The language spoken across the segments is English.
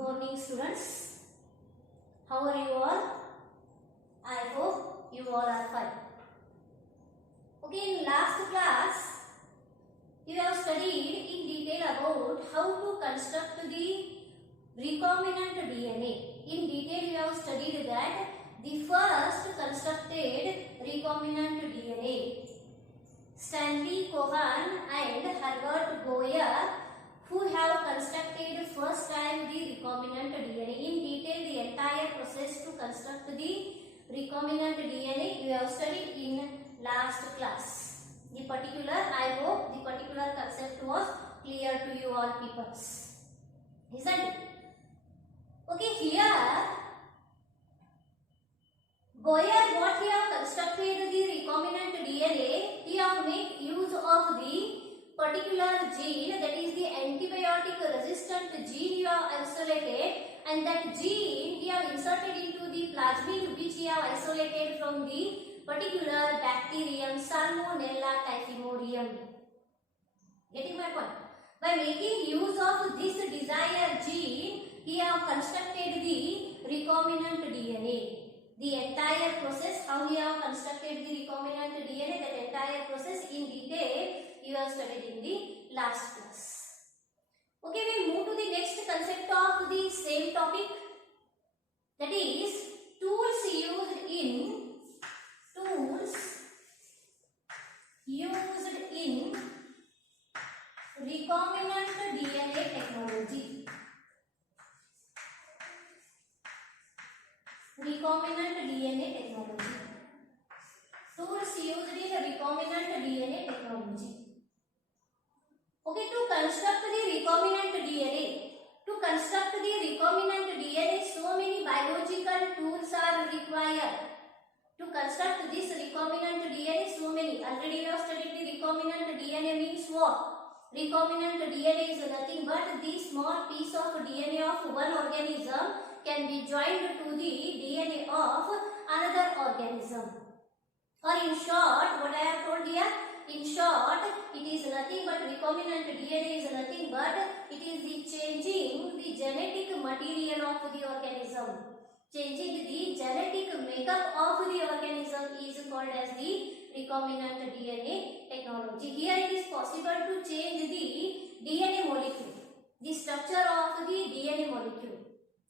morning students. How are you all? I hope you all are fine. Okay, in last class we have studied in detail about how to construct the recombinant DNA. In detail we have studied that the first constructed recombinant DNA, Stanley Cohen and Herbert Goyer, who have constructed first time the recombinant DNA. In detail the entire process to construct the recombinant DNA we have studied in last class. The particular, I hope the particular concept was clear to you all peoples, isn't it? Okay, here Goyer, what he have constructed the recombinant DNA, he have made use of the particular gene, that is the antibiotic resistant gene he have isolated, and that gene he have inserted into the plasmid which he have isolated from the particular bacterium Salmonella typhimurium. Getting my point? By making use of this desired gene, he have constructed the recombinant DNA. The entire process, how we have constructed the recombinant DNA, that entire process in detail you have studied in the last class. Okay, we move to the next concept of the same topic, that is tools used in recombinant DNA technology. Recombinant DNA technology. Tools used in recombinant DNA technology. Okay, to construct the recombinant DNA, so many biological tools are required. To construct this recombinant DNA, so many. Already we have studied the recombinant DNA means what? Recombinant DNA is nothing but the small piece of DNA of one organism can be joined to the DNA of another organism. Or in short, what I have told here, in short, it is nothing but recombinant DNA is nothing but it is the changing the genetic material of the organism. Changing the genetic makeup of the organism is called as the recombinant DNA technology. Here it is possible to change the DNA molecule, the structure of the DNA molecule.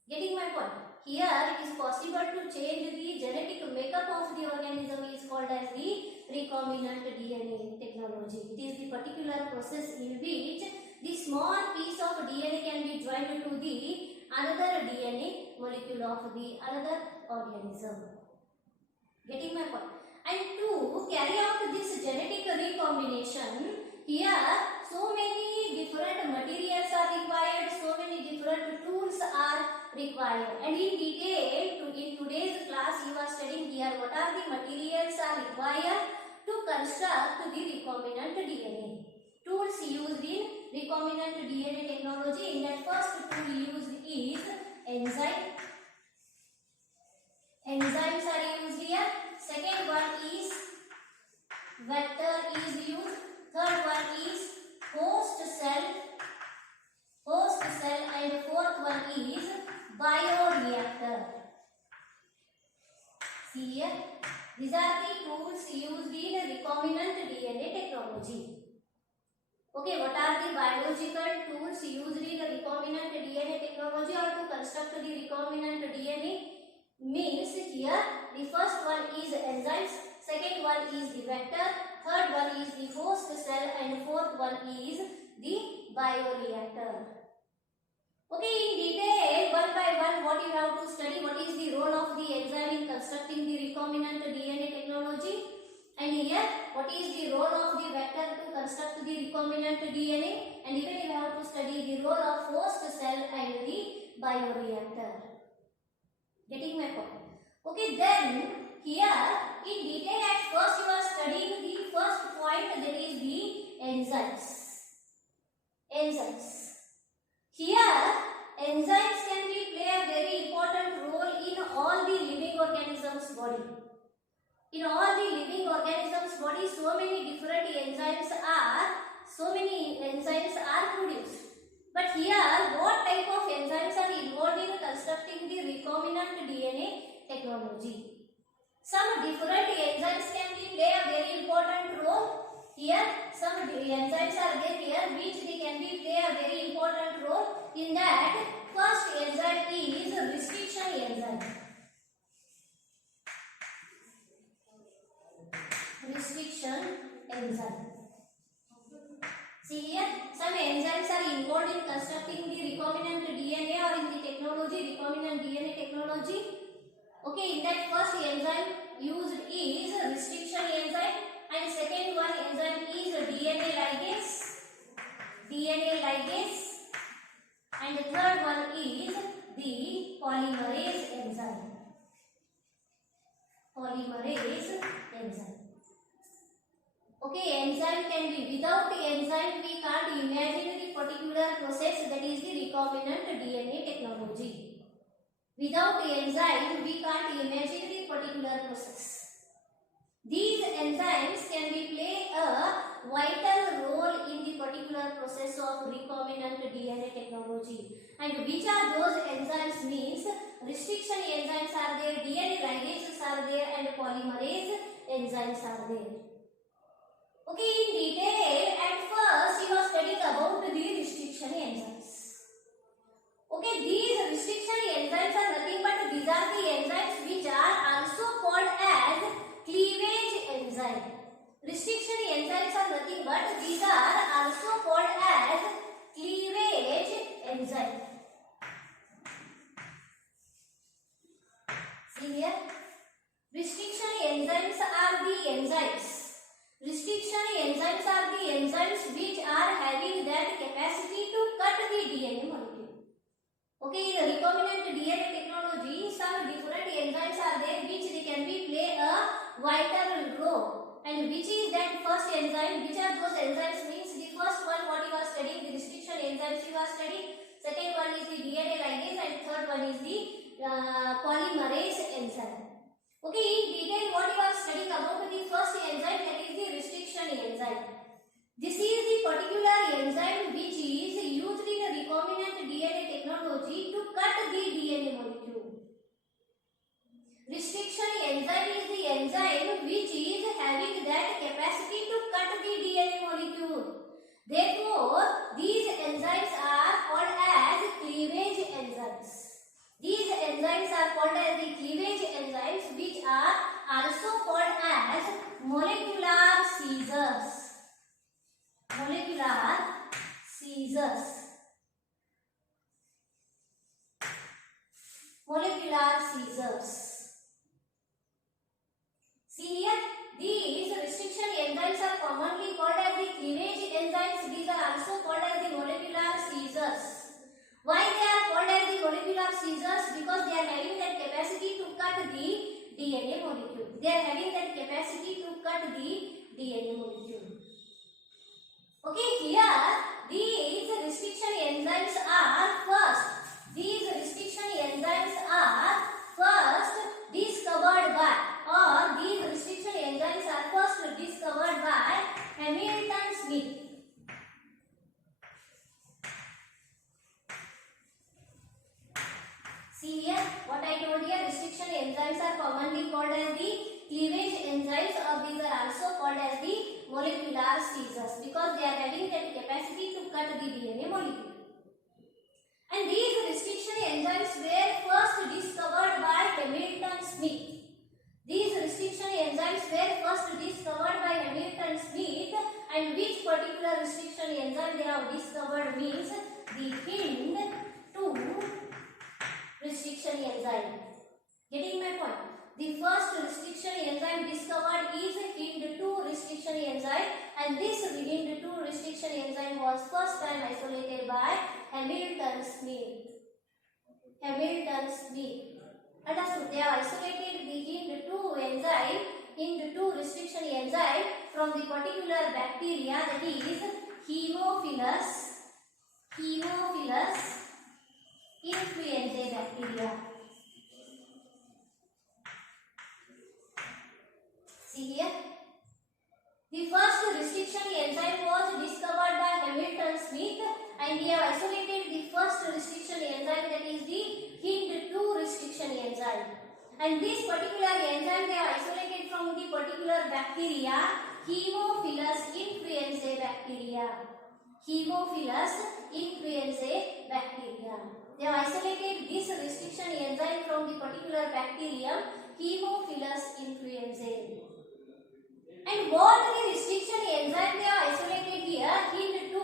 Getting my point? Here it is possible to change the genetic makeup of the organism is called as the recombinant DNA technology. It is the particular process in which the small piece of DNA can be joined to the another DNA molecule of the another organism. Getting my point? And to carry out this genetic recombination, here so many different materials are required, so many different tools are required. And in detail, in today's class, you are studying here what are the materials are required to construct the recombinant DNA. Tools used in recombinant DNA technology. In that first tool used is enzyme. Enzymes are used here. Second one is vector is used. Third one is host cell, and fourth one is bioreactor. See here, these are the tools used in recombinant DNA technology. Okay, what are the biological tools used in recombinant DNA technology or to construct the recombinant DNA? Means here the first one is enzymes, second one is the vector, third one is the host cell, and fourth one is the bioreactor. Okay, in detail, one by one, what you have to study, what is the role of the enzyme in constructing the recombinant DNA technology, and here, what is the role of the vector to construct the recombinant DNA, and even you have to study the role of host cell and the bioreactor. Getting my point? Okay, then here in detail at first you are studying the first point, that is the enzymes. Enzymes. Here enzymes can be play a very important role in all the living organisms body. In all the living organisms body, so many different enzymes are produced. But here, what type of enzymes are involved in constructing the recombinant DNA technology? Some different enzymes can be play a very important role. Here, some enzymes are there here which they can be play a very important role. In that, first enzyme is restriction enzyme. Restriction enzyme. See here, some enzymes are involved in constructing the recombinant DNA or in the technology, recombinant DNA technology. Okay, in that first enzyme used is restriction enzyme and second one enzyme is DNA ligase. DNA ligase. And the third one is the polymerase enzyme. Polymerase enzyme. Okay, enzyme can be, without the enzyme we can't imagine the particular process, that is the recombinant DNA technology. Without the enzyme we can't imagine the particular process. These enzymes can be play a vital role in the particular process of recombinant DNA technology. And which are those enzymes means restriction enzymes are there, DNA ligases are there and polymerase enzymes are there. Okay, in detail, at first you are studying about the restriction enzymes. Okay, these restriction enzymes are nothing but these are the enzymes which are also called as cleavage enzyme. Restriction enzymes are nothing but these are also called as cleavage enzyme. See here, restriction enzymes are the enzymes. Restriction enzymes are the enzymes which are having that capacity to cut the DNA molecule. Okay, in recombinant DNA technology, some different enzymes are there which they can be play a vital role. And which is that first enzyme? Which are those enzymes means the first one what you are studying, the restriction enzymes you are studying. Second one is the DNA ligase and third one is the polymerase enzyme. Okay, in detail what you are studying about the first enzyme, that is the restriction enzyme. This is the particular enzyme which is used in a recombinant DNA technology to cut the DNA molecule. Restriction enzyme is the enzyme which is having that capacity to cut the DNA molecule. Therefore, these enzymes are called as cleavage enzymes. These enzymes are called as the cleavage enzymes which are also called as molecular scissors. Molecular scissors. Molecular scissors. See here, these restriction enzymes are commonly called as the cleavage enzymes. These are also called as the molecular scissors. Why they are called as the molecular scissors? Because they are having that capacity to cut the DNA molecule. They are having that capacity to cut the DNA molecule. Okay, here these restriction enzymes are first. These restriction enzymes are first discovered by, or these restriction enzymes are first discovered by Hamilton Smith. See here, what I told you, restriction enzymes are commonly called as the cleavage enzymes, or these are also called as the molecular scissors because they are having that capacity to cut the DNA molecule. And these restriction enzymes were first discovered by Hamilton Smith. These restriction enzymes were first discovered by Hamilton Smith, and which particular restriction enzyme they have discovered means the Hind2 restriction enzyme. Getting my point? The first restriction enzyme discovered is Hind2 restriction enzyme, and this Hind2 restriction enzyme was first time isolated by Hamilton Smith. Hamilton Smith. Understood? They have isolated the Hind2 enzyme, Hind2 restriction enzyme from the particular bacteria, that is Haemophilus influenzae bacteria. See here, the first restriction enzyme was discovered by Hamilton Smith, and we have isolated the first restriction enzyme, that is the Hind2 restriction enzyme. And this particular enzyme they have isolated from the particular bacteria, Haemophilus influenzae bacteria. Haemophilus influenzae bacteria. They have isolated this restriction enzyme from the particular bacterium, Haemophilus influenzae. And what the restriction enzyme they have isolated here, Hind2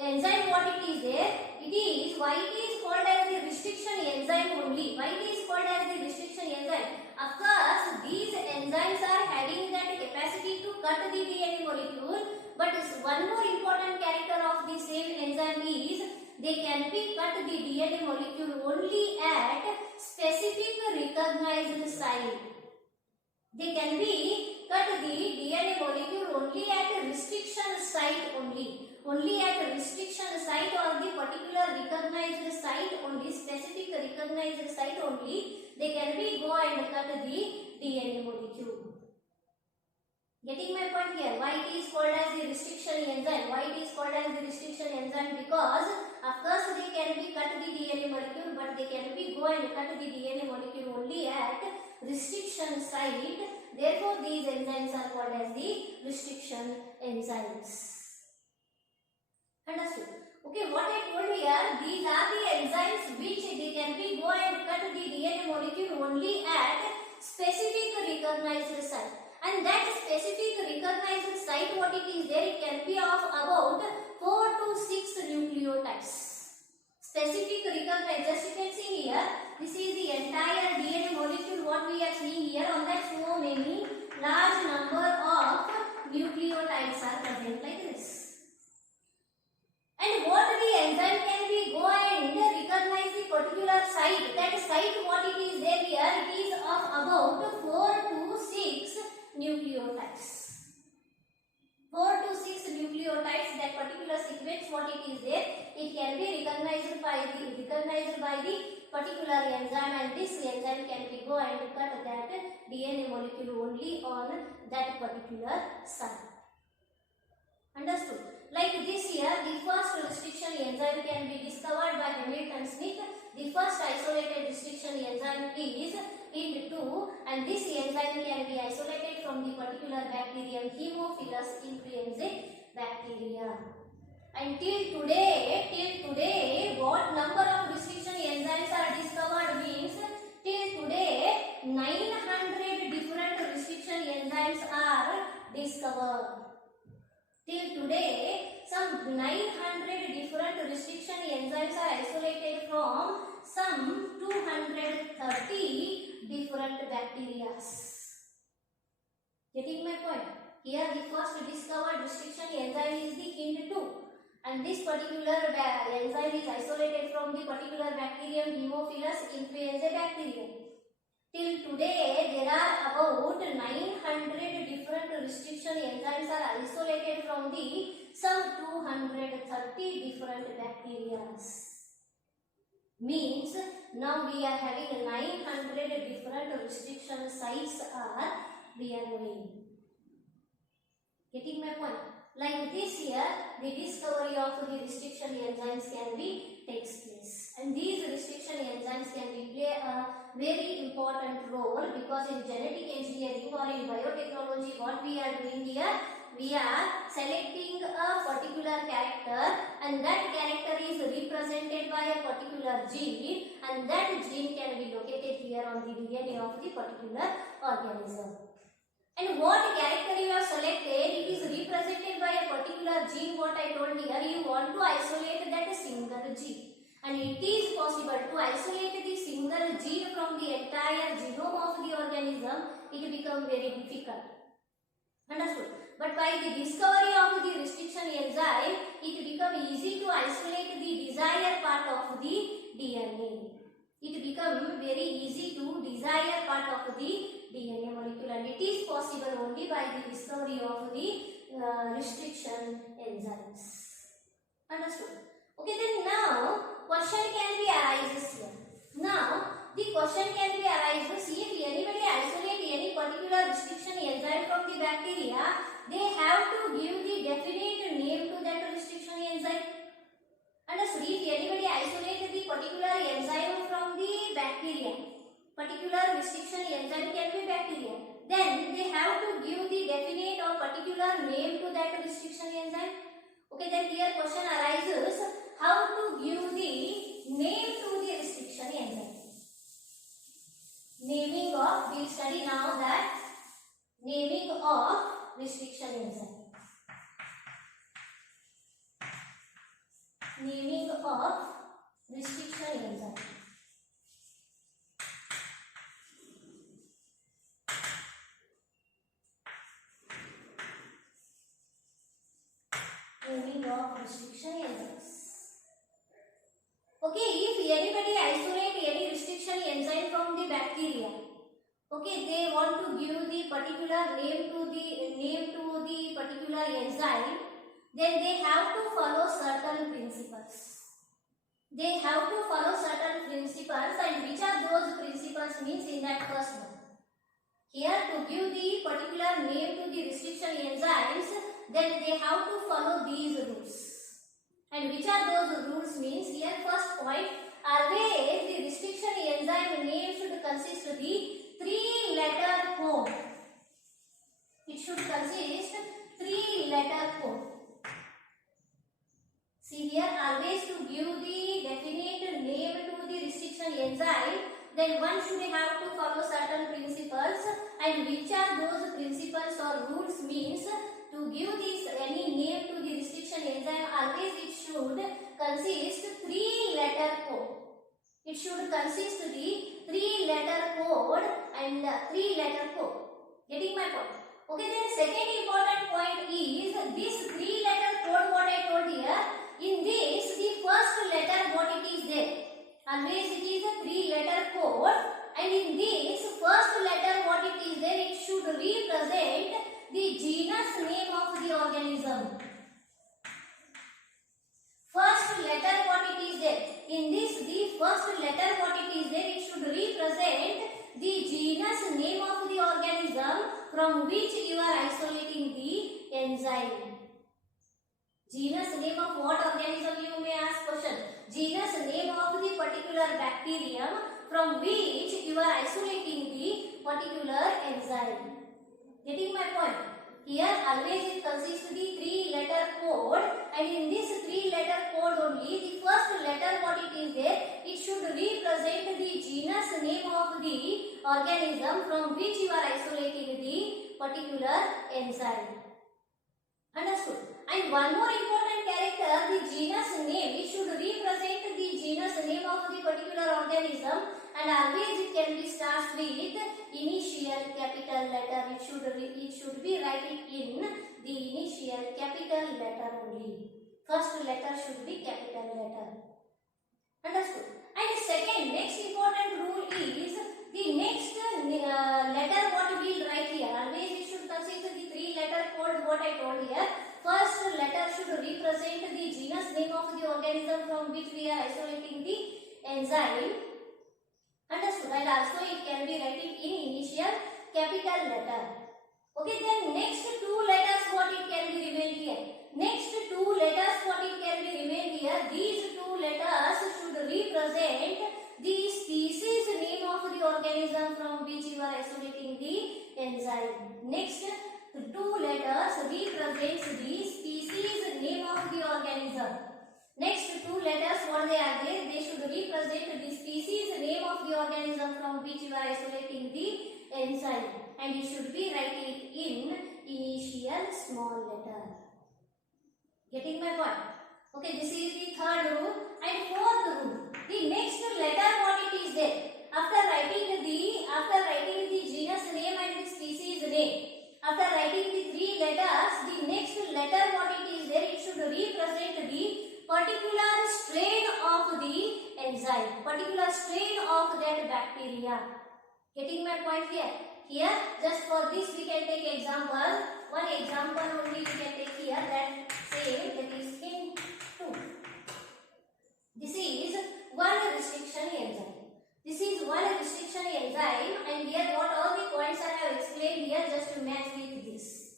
enzyme, what it is there? It is, why it is called as the restriction enzyme only? Why it is called as the restriction enzyme? Of course, these enzymes are having that capacity to cut the DNA molecule, but one more important character of the same enzyme is they can be cut the DNA molecule only at specific recognized site. They can be cut the DNA molecule only at a restriction site only. Only at a restriction site or the particular recognized site only, specific recognized site only, they can be go and cut the DNA molecule. Getting my point here? Why it is called as the restriction enzyme? Why it is called as the restriction enzyme? Because of course they can be cut the DNA molecule, but they can be go and cut the DNA molecule only at restriction site. Therefore, these enzymes are called as the restriction enzymes. Understood? Okay, what I told here, these are the enzymes which they can be go and cut the DNA molecule only at specific recognized site. And that specific recognized site, what it is there, it can be of about 4 to 6 nucleotides. Specific recognized, just you can see here, this is the entire DNA molecule what we are seeing here. On that so many large number of nucleotides are present like this. And what the enzyme can be go and recognize the particular site. That site what it is there here, it is of about 4 to 6 nucleotides. 4 to 6 nucleotides, that particular sequence what it is there, it can be recognized by the particular enzyme, and this enzyme can be go and cut that DNA molecule only on that particular site. Understood? Like this here, the first restriction enzyme can be discovered by Hamilton Smith. The first isolated restriction enzyme is Hind2, and this enzyme can be isolated from the particular bacterium Haemophilus influenzae bacteria. And till today, what number of restriction enzymes are discovered means till today 900 different restriction enzymes are discovered. Till today, some 900 different restriction enzymes are isolated from some 230 different bacteria. Getting my point? Here the first discovered restriction enzyme is the Hind2, and this particular enzyme is isolated from the particular bacterium Haemophilus influenzae bacterium. Till today, there are about 900 different restriction enzymes are isolated from the some 230 different bacteria. Means now we are having 900 different restriction sites we are knowing. Getting my point? Like this here, the discovery of the restriction enzymes can be takes place, and these restriction enzymes can be play a very important role, because in genetic engineering or in biotechnology, what we are doing here, we are selecting a particular character, and that character is represented by a particular gene, and that gene can be located here on the DNA of the particular organism. And what character you have selected, it is represented by a particular gene. What I told here, you want to isolate that single gene, and it is possible to isolate the single gene from the entire genome of the organism. It becomes very difficult. Understood? But by the discovery of the restriction enzyme, it becomes easy to isolate the desired part of the DNA. It becomes very easy to desire part of the DNA molecule, and it is possible only by the discovery of the restriction enzymes. Understood? Okay, then now question can be arises here. Now the question can be arises, if anybody isolate any particular restriction enzyme from the bacteria, they have to give the definite name to that restriction enzyme. Understood? If anybody isolate the particular enzyme from the bacteria, particular restriction enzyme can be bacteria, then they have to give the definite or particular name to that restriction enzyme. Okay, then here question arises, how to give the name to the restriction enzyme. Naming of, we will study now that naming of restriction enzyme. Naming of restriction enzyme. Naming of restriction enzymes. Okay, if anybody isolate any restriction enzyme from the bacteria, okay, they want to give the particular name to the particular enzyme, then they have to follow certain principles. They have to follow certain principles, and which are those principles means in that first one. Here, to give the particular name to the restriction enzymes, then they have to follow these rules. And which are those rules means here first point, always the restriction enzyme name should consist of the 3-letter code. It should consist 3-letter code. See here, always to give the definite name to the restriction enzyme, then one should have to follow certain principles, and which are those principles or rules means to give this any name to the restriction enzyme, always it should consist 3-letter code. It should consist the 3-letter code and 3-letter code. Getting my point? Okay, then second important point is this 3-letter code what I told here. In this, the first letter what it is there. Always it is a 3-letter code, and in this first letter what it is there, it should represent the genus name of the organism. First letter what it is there. In this, the first letter what it is there, it should represent the genus name of the organism from which you are isolating the enzyme. Genus name of what organism, you may ask question. Genus name of the particular bacterium from which you are isolating the particular enzyme. Getting my point? Here always it consists of the 3-letter code, and in this 3-letter code only, the first letter what it is there, it should represent the genus name of the organism from which you are isolating the particular enzyme. Understood? And one more important character, the genus name, it should represent the genus name of the particular organism, and always it can be started with initial capital letter. It should be written in the initial capital letter only. First letter should be capital letter. Understood? And second, next important rule is the next letter what we will write here. Always it should consist of the 3-letter code what I told here. First letter should represent the genus name of the organism from which we are isolating the enzyme. Understood? And also it can be written in initial capital letter. Okay, then next 2 letters what it can be remain here. Next 2 letters what it can be remain here. These 2 letters should represent the species name of the organism from which you are isolating the enzyme. Next 2 letters represents the species name of the organism. Next 2 letters what they are there, they should represent the species name of the organism from which you are isolating the enzyme, and you should be writing it in initial small letter. Getting my point? Okay, this is the third rule. And fourth rule, the next letter what it is there. After writing the genus name and the species name, after writing the 3 letters, the next letter what it is there, it should represent the particular strain of the enzyme, particular strain of that bacteria. Getting my point here? Here, just for this we can take example. One example only we can take here, that say that is hint 2. This is one restriction enzyme. This is one restriction enzyme, and here what all the points I have explained here, just to match with this.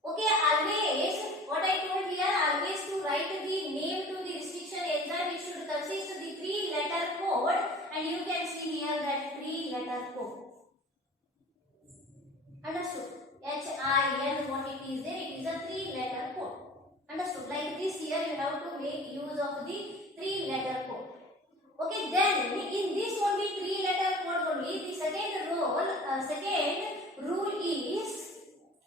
Okay, always what I told here, always to write the name to the restriction and you can see here that 3-letter code. Understood? HIN, what it is there? It is a 3-letter code. Understood? Like this here you have to make use of the 3-letter code. Okay, then in this only 3-letter code only, the second rule is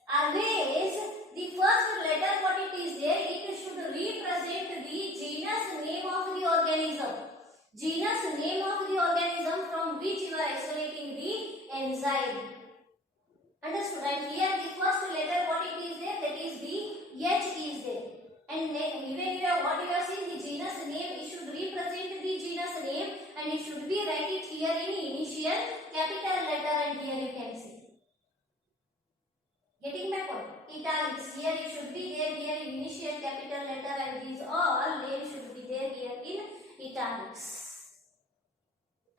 always the first letter what it is there, it should represent the genus name of the organism. Genus name of the organism from which you are isolating the enzyme. Understood? And here the first letter what it is there, that is the H is there. And even here what you are seeing, the genus name, it should represent the genus name and it should be write it here in initial capital letter, and here you can see. Getting my point? Italics, here it should be there here in initial capital letter, and these all names should be there here in italics.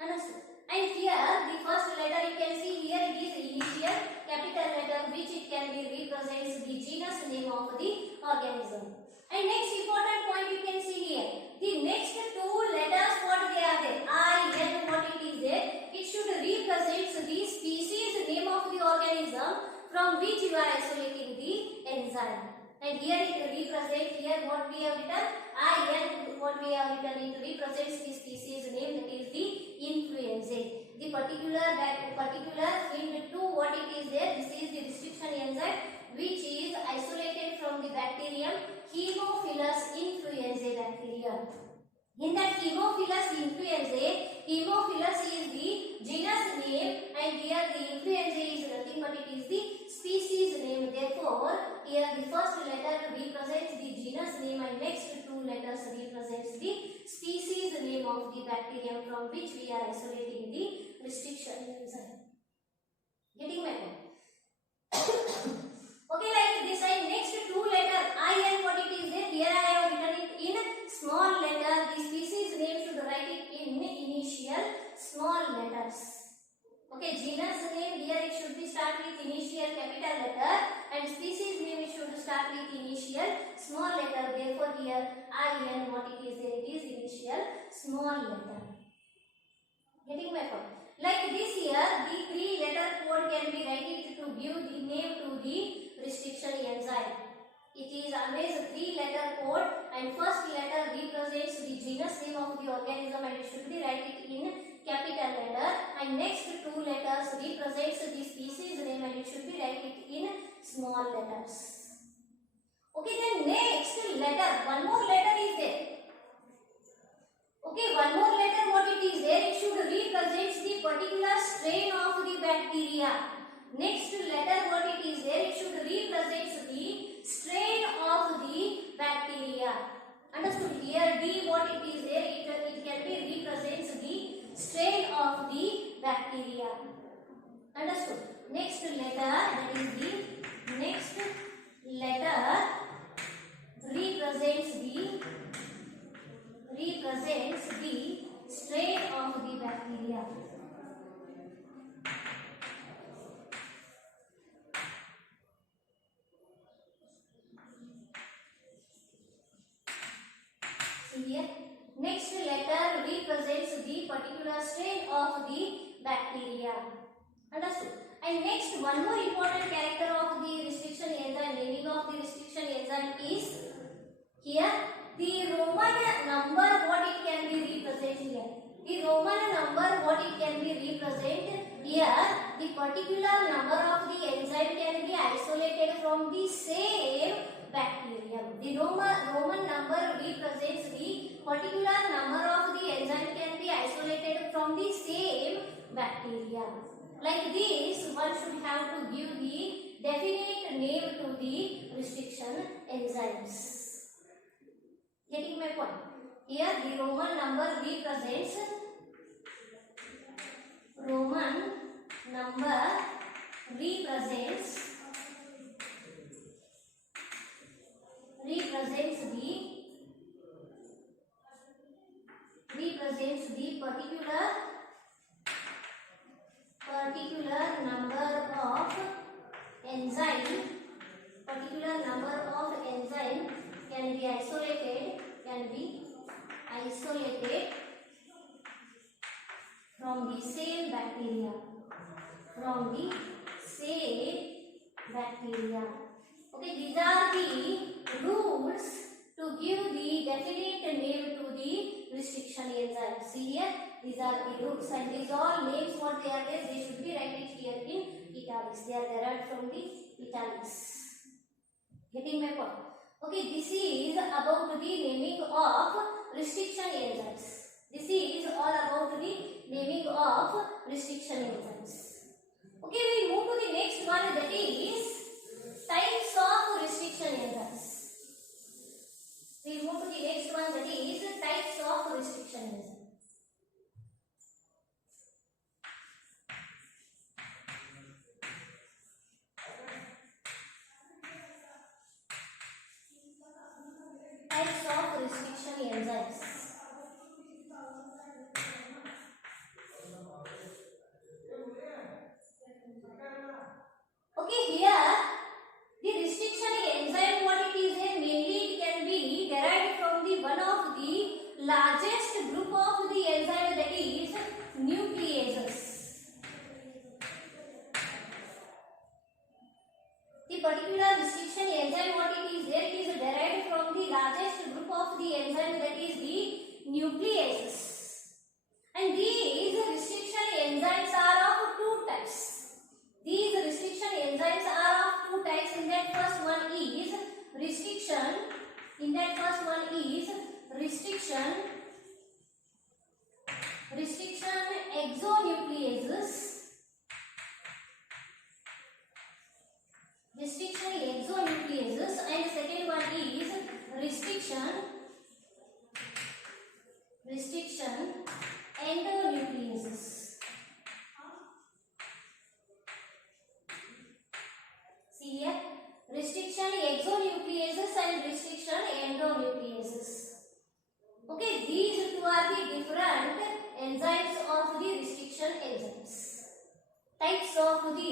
Understood? And here the first letter you can see here it is initial capital letter, which it can be represents the genus name of the organism. And next important point you can see here, the next two letters what they are there, IN, what it is there, it should represent the species name of the organism from which you are isolating the enzyme. And here it represents here what we have written, IN, what we have written, it represents the species name, that is the influenzae. The particular into what it is there, this is the restriction enzyme which is isolated from the bacterium Haemophilus influenzae bacteria. In that Haemophilus influenzae, Haemophilus is the genus name and here the influenzae is nothing but it is the species name. Therefore, here the first letter represents the genus name and next two letters represents the species name of the bacterium from which we are isolating the restriction enzyme. Getting my point? Okay, like this, and next two letter IN, what it is there, here I have written it in small letter. The species name should write it in initial small letters. Okay, genus name here it should be start with initial capital letter, and species name it should start with initial small letter. Therefore, here IN, what it is there, it is initial small letter. Getting my point? Like this here, the 3-letter code can be written to give the name to the restriction enzyme. It is always a 3-letter code, and first letter represents the genus name of the organism and it should be written in capital letter, and next two letters represents the species name and it should be written in small letters. Okay, then next letter, one more letter is there. Okay, one more letter what it is there, it should represent the particular strain of the bacteria. Next letter what it is there, it should represent the strain of the bacteria. Understood? Here D what it is there, it can be represents the strain of the bacteria. Understood? Next letter, that is the next letter represents the strain of the bacteria. See here, next letter represents the particular strain of the bacteria. Understood? And next, one more important character of the restriction enzyme, naming of the restriction enzyme is here the Roman number what it can be represented here. The Roman number what it can be represented here, the particular number of the enzyme can be isolated from the same bacterium. The Roman number represents the particular number of the enzyme can be isolated from the same bacteria. Like this, one should have to give the definite name to the restriction enzymes. Getting my point? Here the Roman number represents the particular number of enzyme can be isolated from the same bacteria. From the same bacteria. Okay, these are the rules to give the definite name to the restriction enzyme. See here, these are the rules, and these all names what they are there, they should be written here in italics. They are derived from the italics. Getting my point? Okay, this is about the naming of restriction enzymes. This is all about the naming of restriction enzymes. Okay, we move to the next one, that is types of restriction enzymes. We move to the next one, that is types of restriction enzymes. Types of restriction enzymes. Okay, here the restriction enzyme, what it is here, mainly it can be derived from the one of the largest group of the enzyme, that is nucleases. The particular restriction enzyme, what it is there, it is derived from the largest group of the enzyme, that is the nucleases. And these restriction enzymes are of two types. These restriction enzymes are of two types. In that first one is restriction. In that first one is restriction exonucleases. Restriction exonucleases, and second one is restriction endonucleases. See here, restriction exonucleases and restriction endonucleases. Okay, these two are the different enzymes of the restriction enzymes. Types of the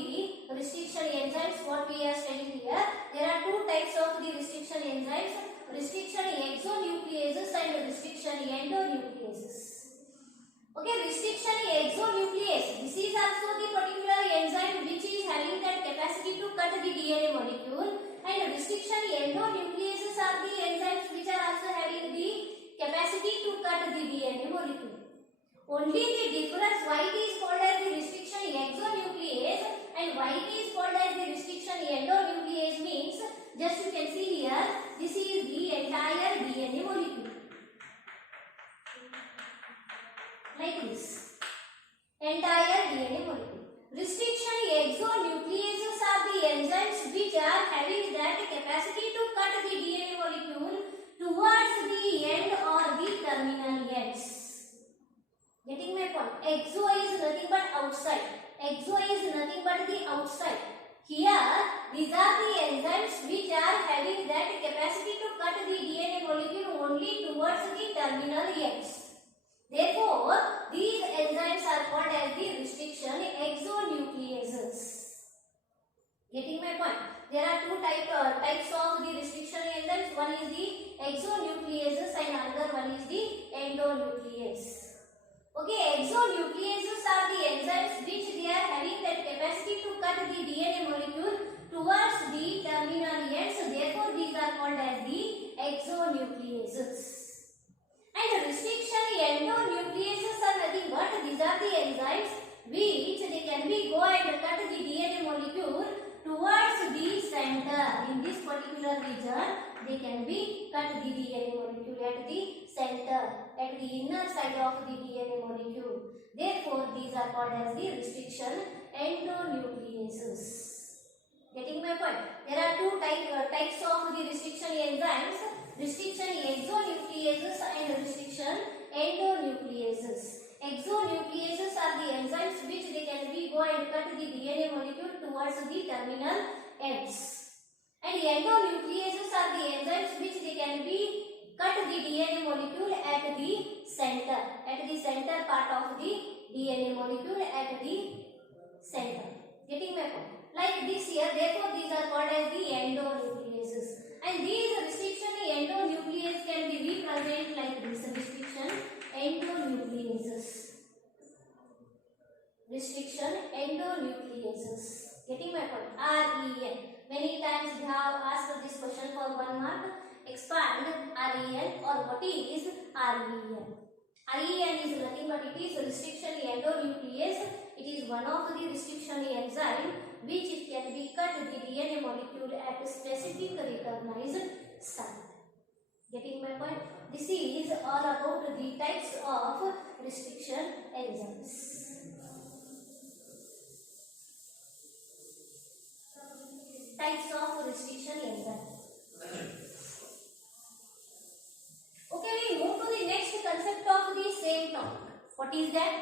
restriction enzymes, what we are studying here, there are two types of the restriction enzymes, restriction exonucleases and restriction endonucleases. Okay, restriction exonuclease, this is also the particular enzyme which is having that capacity to cut the DNA molecule, and restriction endonucleases are the enzymes which are also having the capacity to cut the DNA molecule. Only the difference, why it is called as the restriction exonuclease and why it is called as the restriction endonuclease means, just you can see here, this is the entire DNA molecule. Like this. Entire DNA molecule. Restriction exonucleases are the enzymes which are having that capacity to cut the DNA molecule towards the end or the terminal ends. Getting my point? Exo is nothing but outside. Exo is nothing but the outside. Here, these are the enzymes which are having that capacity to cut the DNA molecule only towards the terminal ends. Therefore, these enzymes are called as the restriction exonucleases. Getting my point? There are two types of the restriction enzymes. One is the exonucleases and another one is the endonuclease. Okay, exonucleases are the enzymes which they are having that capacity to cut the DNA molecule towards the terminal ends. Therefore, these are called as the exonucleases. And restriction endonucleases are nothing but these are the enzymes which they can be go and cut the DNA molecule towards the center. In this particular region, they can be cut the DNA molecule at the center, at the inner side of the DNA molecule. Therefore, these are called as the restriction endonucleases. Getting my point? There are two types of the restriction enzymes, restriction exonucleases and restriction endonucleases. Exonucleases are the enzymes which they can be go and cut the DNA molecule towards the terminal ends. And endonucleases are the enzymes which they can be cut the DNA molecule at the center part of the DNA molecule at the center. Getting my point? Like this here, therefore these are called as the endonucleases. And these restriction endonuclease can be represented like this, restriction endonucleases. restriction endonucleases. Getting my point? REN. Many times we have asked this question for 1 mark. Expand REN or what is REN? REN is nothing but it is restriction endonuclease. It is one of the restriction enzyme which it can be cut the DNA molecule at a specific recognized site. Getting my point? This is all about the types of restriction enzymes. Types of restriction enzyme. Okay, we move to the next concept of the same topic. What is that?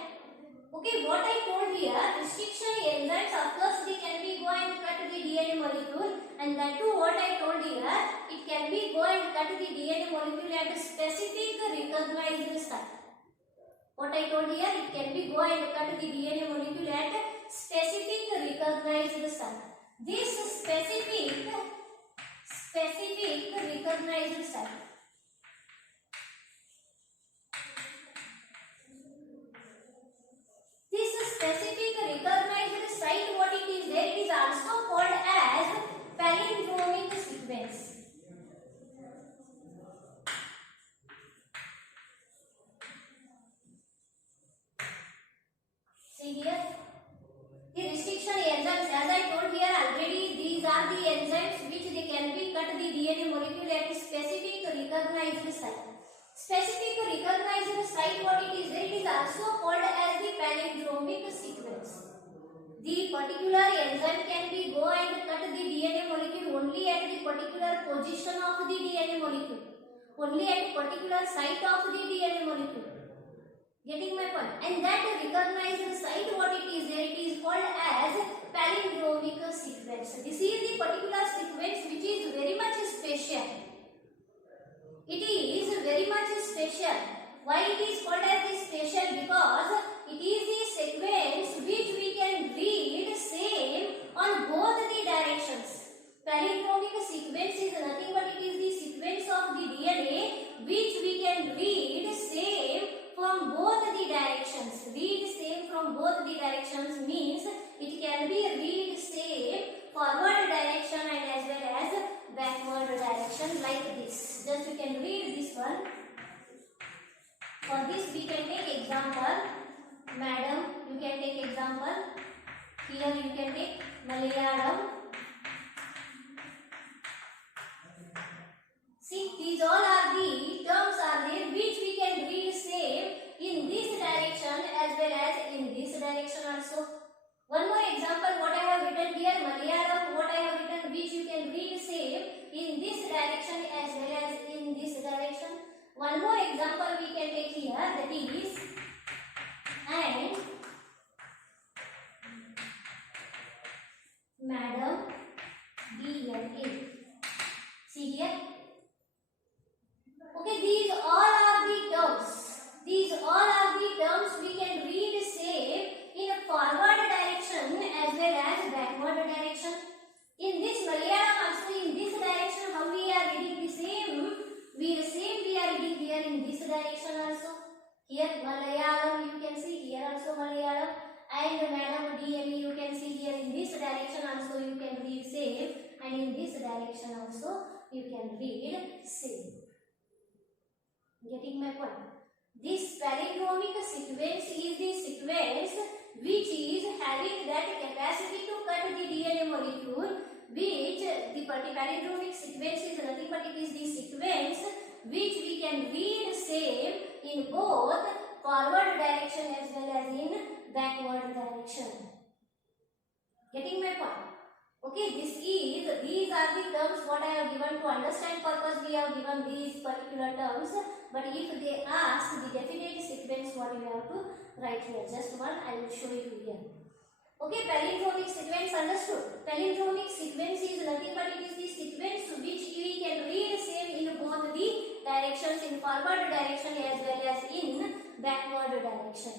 Okay, what I told here, restriction enzymes, of course, they can be go and cut the DNA molecule, and that too what I told here, it can be go and cut the DNA molecule at a specific recognized site. What I told here, it can be go and cut the DNA molecule at a specific recognized site. This specific recognized site. This specific recognized site, what it is there, it is also called as palindromic sequence. See here, the restriction enzymes, as I told here already, these are the enzymes which they can be cut the DNA molecule at specific recognized site. Specific recognized site, what it is there, it is also called as the palindromic sequence. The particular enzyme can be go and cut the DNA molecule only at the particular position of the DNA molecule, only at a particular site of the DNA molecule. Getting my point? And that recognized site, what it is there, it is called as palindromic sequence. This is the particular sequence which is very much special. It is very much special. Why it is called as the special? Because it is the sequence which we can read same on both the directions. Palindromic sequence is nothing but it is the sequence of the DNA which we can read same from both the directions. Read same from both the directions means it can be read same forward direction and as well as backward direction like this. Just you can read this one. For this we can take example. Madam, you can take example. Here you can take Malayalam. See, these all are the terms are there which we can read same in this direction as well as in this direction also. One more example, what I have written here, Malayalam, what I have written which you can read same in this direction as well as in this direction. One more example we can take here, that is, and Madam DNA. See here. Okay, these all are the terms. These all are the terms we can read same in a forward direction as well as backward direction. In this Malayalam also, in this direction, how we are reading the same? We are reading here in this direction also. Here Malayalam you can see, here also Malayalam, and Madam DME you can see here in this direction also you can read same, and in this direction also you can read same. Getting my point? This palindromic sequence is the sequence which is having that capacity to cut the DNA molecule, which the palindromic sequence is nothing but it is the sequence which we can read same in both forward direction as well as in backward direction. Getting my point? Okay, these are the terms what I have given to understand purpose. We have given these particular terms, but if they ask the definite sequence, what you have to write here? Just one, I will show you here. Okay, palindromic sequence understood. Palindromic sequence is nothing but it is the sequence which we can read same in both the directions, in forward direction as well as in backward direction.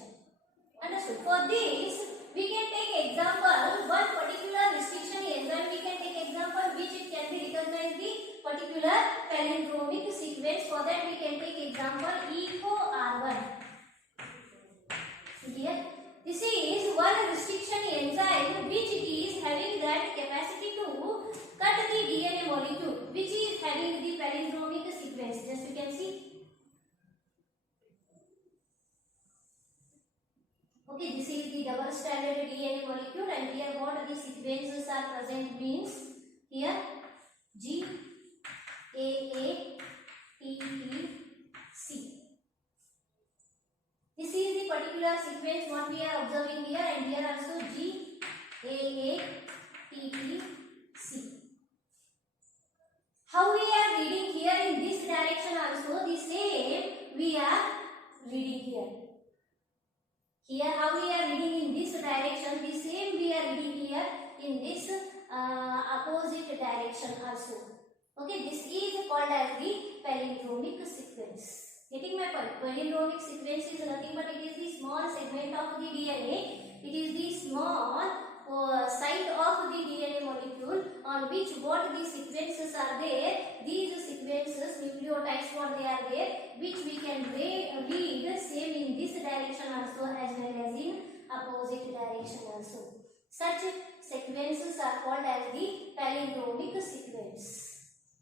Understood? For this, we can take example, one particular restriction enzyme, we can take example which it can be recognized the particular palindromic sequence. For that we can take example EcoR1. Here This is one restriction enzyme which is having that capacity to cut the DNA molecule, which is having the palindromic sequence. Just you can see. Okay, this is the double stranded DNA molecule, and here what the sequences are present means here G, A, T, T, C. This is the particular sequence what we are observing here, and here also G, A, T, T, C. How we are reading here in this direction also the same we are reading here. Here how we are reading in this direction, the same we are reading here in this opposite direction also. Okay, this is called as the palindromic sequence. Getting my point? Palindromic sequence is nothing but it is the small segment of the DNA. It is the small site of the DNA molecule on which what the sequences are there. These sequences, nucleotides what they are there, which we can read same in this direction also as well as in opposite direction also. Such sequences are called as the palindromic sequence.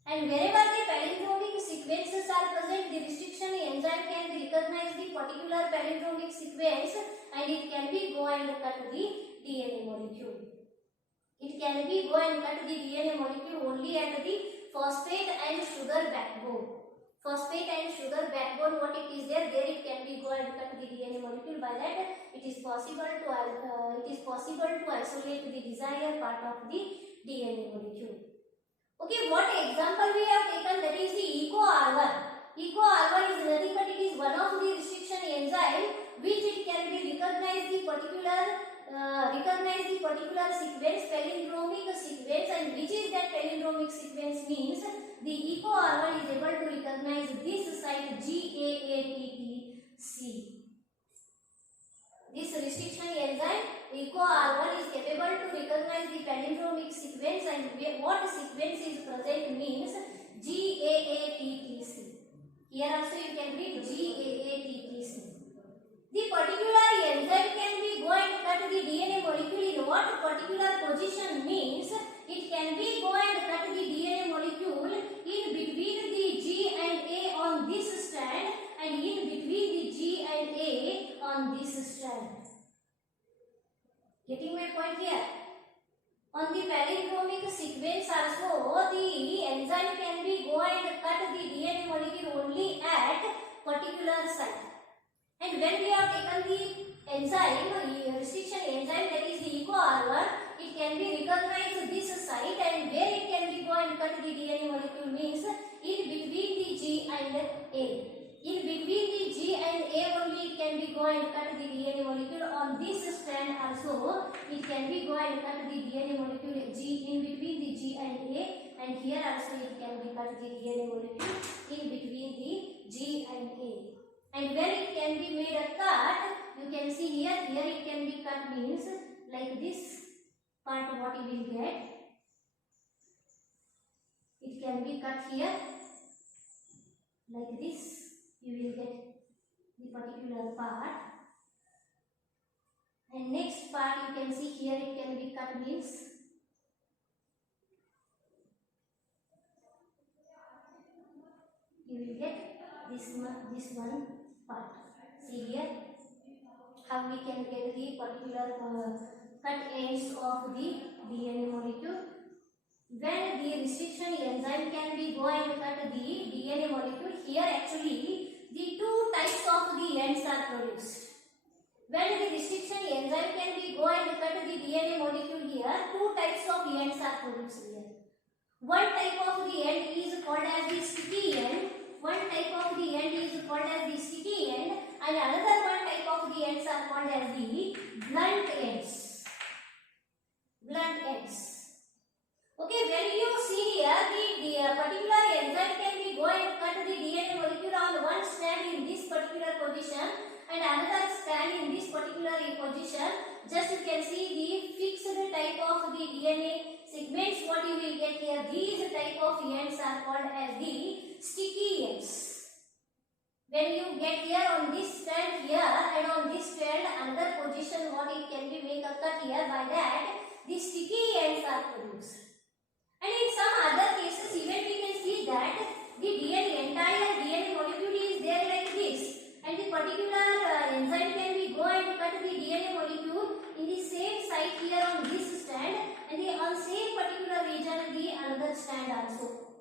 And wherever the palindromic sequences are present, the restriction enzyme can recognize the particular palindromic sequence and it can be go and cut the DNA molecule. It can be go and cut the DNA molecule only at the phosphate and sugar backbone. Phosphate and sugar backbone, what it is there it can be go and cut the DNA molecule. By that, it is possible to isolate the desired part of the DNA molecule. Okay, what example we have taken, that is the EcoR1. EcoR1 is nothing but it is one of the restriction enzyme which it can be recognize the particular sequence, palindromic sequence, and which is that palindromic sequence means the EcoR1 is able to recognize this site GAATTC. This restriction enzyme EcoR1 is capable to recognize the palindromic sequence, and what sequence is present means GAATTC. Here also you can read GAATTC. The particular enzyme can be go and cut the DNA molecule in what particular position means it can be go and cut the DNA molecule in between the G and A on this strand and in between the G and A on this strand. Getting my point here? On the palindromic sequence also, the enzyme can be go and cut the DNA molecule only at particular site. And when we have taken the enzyme, restriction enzyme, that is the EcoR1, it can be recognized this site, and where it can be go and cut the DNA molecule means in between the G and A. In between the G and A only it can be go and cut the DNA molecule. On this strand also it can be go and cut the DNA molecule G in between the G and A, and here also it can be cut the DNA molecule in between the G and A. And when it can be made a cut, you can see here it can be cut means like this part what you will get. It can be cut here like this. You will get the particular part, and next part you can see here it can be cut means you will get this one part. See here how we can get the particular cut ends of the DNA molecule. When the restriction enzyme can be go and cut the DNA molecule, here actually the two types of the ends are produced. When the restriction enzyme can be go and cut the DNA molecule, here two types of ends are produced here. One type of the end is called as the sticky end. One type of the end is called as the sticky end, and another one type of the ends are called as the blunt ends. Blunt ends. Okay, when you see here the particular enzyme can be go and cut the DNA molecule on one strand in this particular position and another strand in this particular position. Just you can see the fixed type of the DNA segments what you will get here. These type of ends are called as the sticky ends. When you get here on this strand here and on this strand another position, what it can be make a cut here, by that the sticky ends are produced. And in some other cases even we can see that the DNA, entire DNA molecule is there like this, and the particular enzyme can be go and cut the DNA molecule in the same site here on this strand, and the on same particular region the another strand also.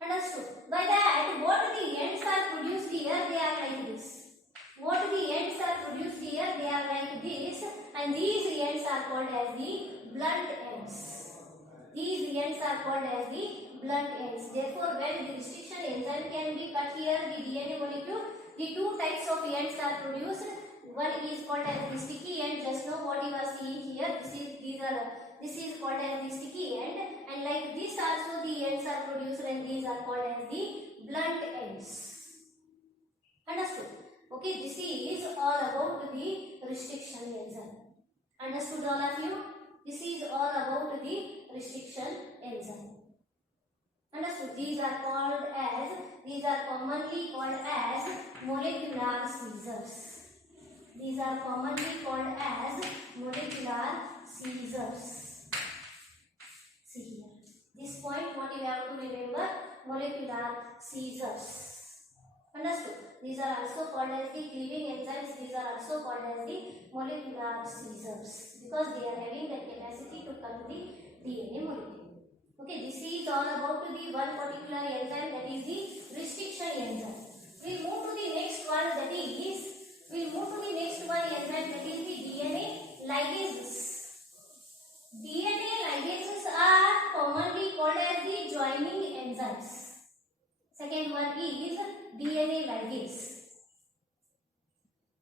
Understood? By that, what the ends are produced here, they are like this. What the ends are produced here, they are like this, and these ends are called as the blunt ends. These ends are called as the blunt ends. Therefore, when the restriction enzyme can be cut here, the DNA molecule, the two types of ends are produced. One is called as the sticky end. Just now what you are seeing here, this is called as the sticky end, and like this also the ends are produced, and these are called as the blunt ends. Understood? Okay, this is all about the restriction enzyme. Understood all of you? This is all about the restriction enzyme. Understood? These are commonly called as molecular scissors. These are commonly called as molecular scissors. See here. This point what you have to remember, molecular scissors. Understood? These are also called as the cleaving enzymes. These are also called as the molecular scissors because they are having the capacity to cut the DNA molecule. Okay, this is all about the one particular enzyme, that is the restriction enzyme. We'll move to the next one, that is the DNA ligases. DNA ligases are commonly called as the joining enzymes. Second one is DNA ligase.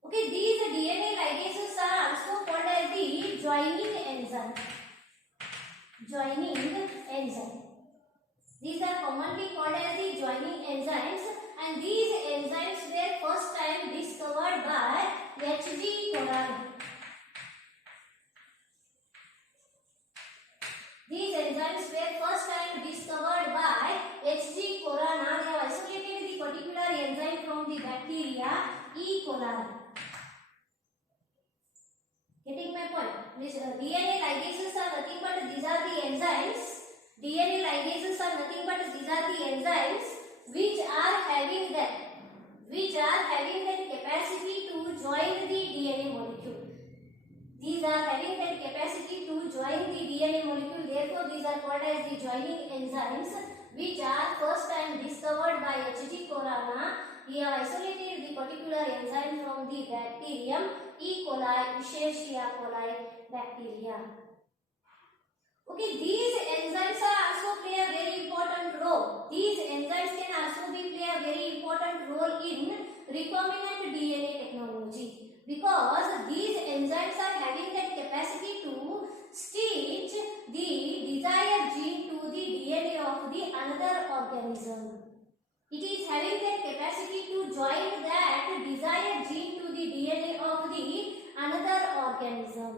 Okay, these DNA ligases are also called as the joining enzyme. Joining enzyme. These are commonly called as the joining enzymes, and these enzymes were first time discovered by H.G. Coran. These enzymes were first time discovered by H.G. Coran. They have isolated the particular enzyme from the bacteria E. coli. Getting my point? This DNA ligases are nothing but these are the enzymes. DNA ligases are nothing but these are the enzymes which are having that capacity to join the DNA molecule. These are having that capacity to join the DNA molecule. Therefore, these are called as the joining enzymes, which are first time discovered by H.G. Coran. He have isolated the particular enzyme from the bacterium E. coli, Escherichia coli bacteria. Okay, these enzymes are also play a very important role. These enzymes can also be play a very important role in recombinant DNA technology, because these enzymes are having that capacity to stitch the desired gene to the DNA of the another organism. It is having that capacity to join that desired gene to the DNA of the another organism.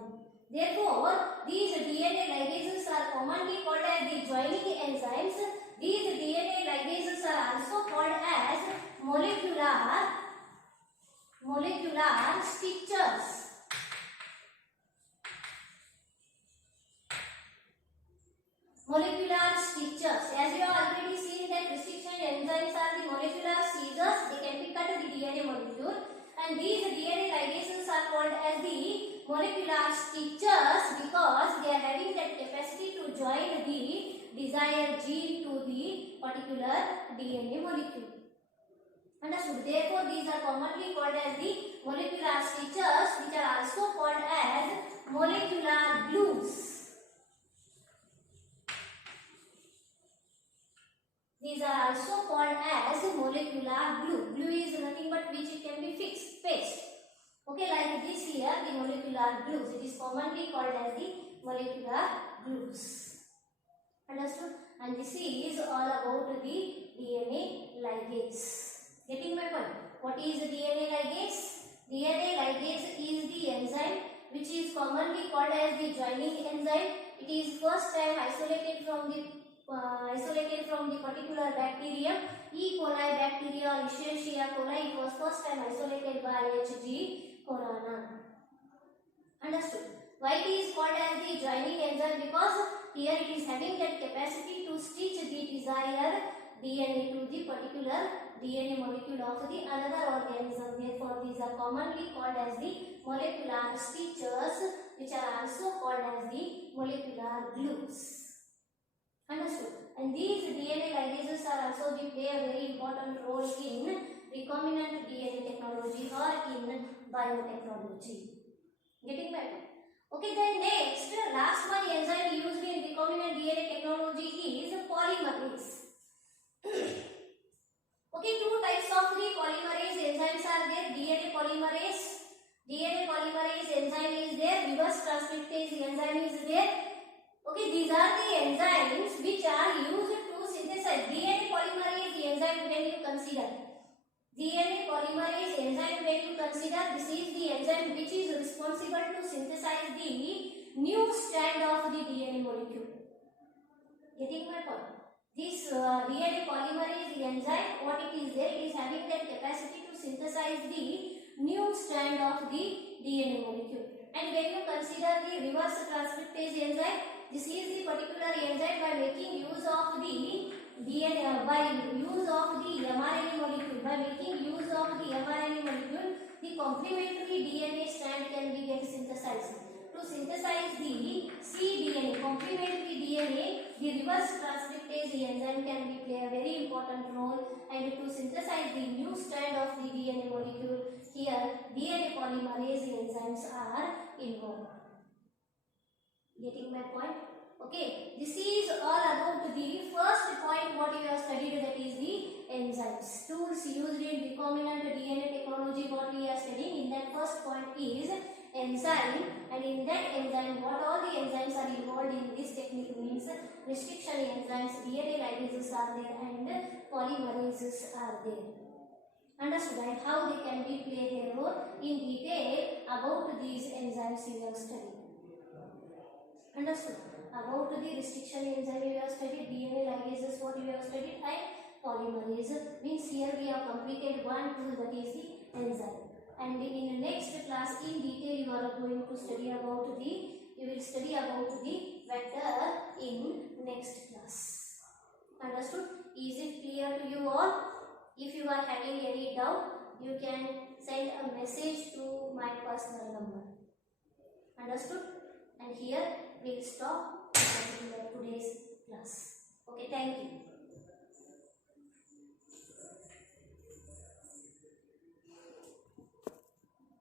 Therefore, these DNA ligases are commonly called as the joining enzymes. These DNA ligases are also called as molecular stitchers. Molecular stitchers. As you have already seen that restriction enzymes are the molecular scissors. They can be cut the DNA molecule, and these DNA ligases are called as the molecular stitchers because they are having that capacity to join the desired gene to the particular DNA molecule. Understood? Therefore, these are commonly called as the molecular stitchers, which are also called as molecular glues. These are also called as molecular glue. Glue is nothing but which it can be fixed, paste. Okay, like this here, the molecular glues. It is commonly called as the molecular glues. Understood? And this is all about the DNA ligase. Getting my point? What is the DNA ligase? DNA ligase is the enzyme which is commonly called as the joining enzyme. It is first time isolated from the isolated from the particular bacterium. E. coli bacteria or Escherichia coli, it was first time isolated by H.G. Corona. Understood? Why it is called as the joining enzyme? Because here it is having that capacity to stitch the desired DNA to the particular DNA molecule of the another organism. Therefore, these are commonly called as the molecular stitchers, which are also called as the molecular glues. Understood? And these DNA ligases are also play a very important role in recombinant DNA technology or in biotechnology. Getting better? Okay, then next, last one enzyme used in recombinant DNA technology is polymerase. Okay, two types of the polymerase enzymes are there. DNA polymerase enzyme is there. Reverse transcriptase enzyme is there. Okay, these are the enzymes which are used to synthesize DNA polymerase enzyme. When you consider DNA polymerase enzyme, when you consider, this is the enzyme which is responsible to synthesize the new strand of the DNA molecule. Getting my point? This DNA polymerase enzyme, what it is there, it is having that capacity to synthesize the new strand of the DNA molecule. And when you consider the reverse transcriptase enzyme, this is the particular enzyme by making use of the DNA, by use of the mRNA molecule, by making use of the mRNA molecule, the complementary DNA strand can be get synthesized. To synthesize the cDNA, complementary DNA, the reverse transcriptase enzyme can be play a very important role, and to synthesize the new strand of the DNA molecule, here DNA polymerase enzymes are involved. Getting my point? Okay, this is all about the first point what you have studied, that is the enzymes. Tools used in recombinant DNA technology, what we are studying in that first point is enzyme, and in that enzyme what all the enzymes are involved in this technique means restriction enzymes, DNA ligases are there and polymerases are there. Understood? And how they can be play their role in detail about these enzymes we have studied. Understood? About the restriction enzyme we have studied, DNA ligases what we have studied, and polymerase means here we have completed one tool, that is the enzyme. And in the next class in detail you are going to study about the, you will study about the vector in next class. Understood? Is it clear to you all? If you are having any doubt, you can send a message to my personal number. Understood? And here we will stop today's class. Okay, thank you.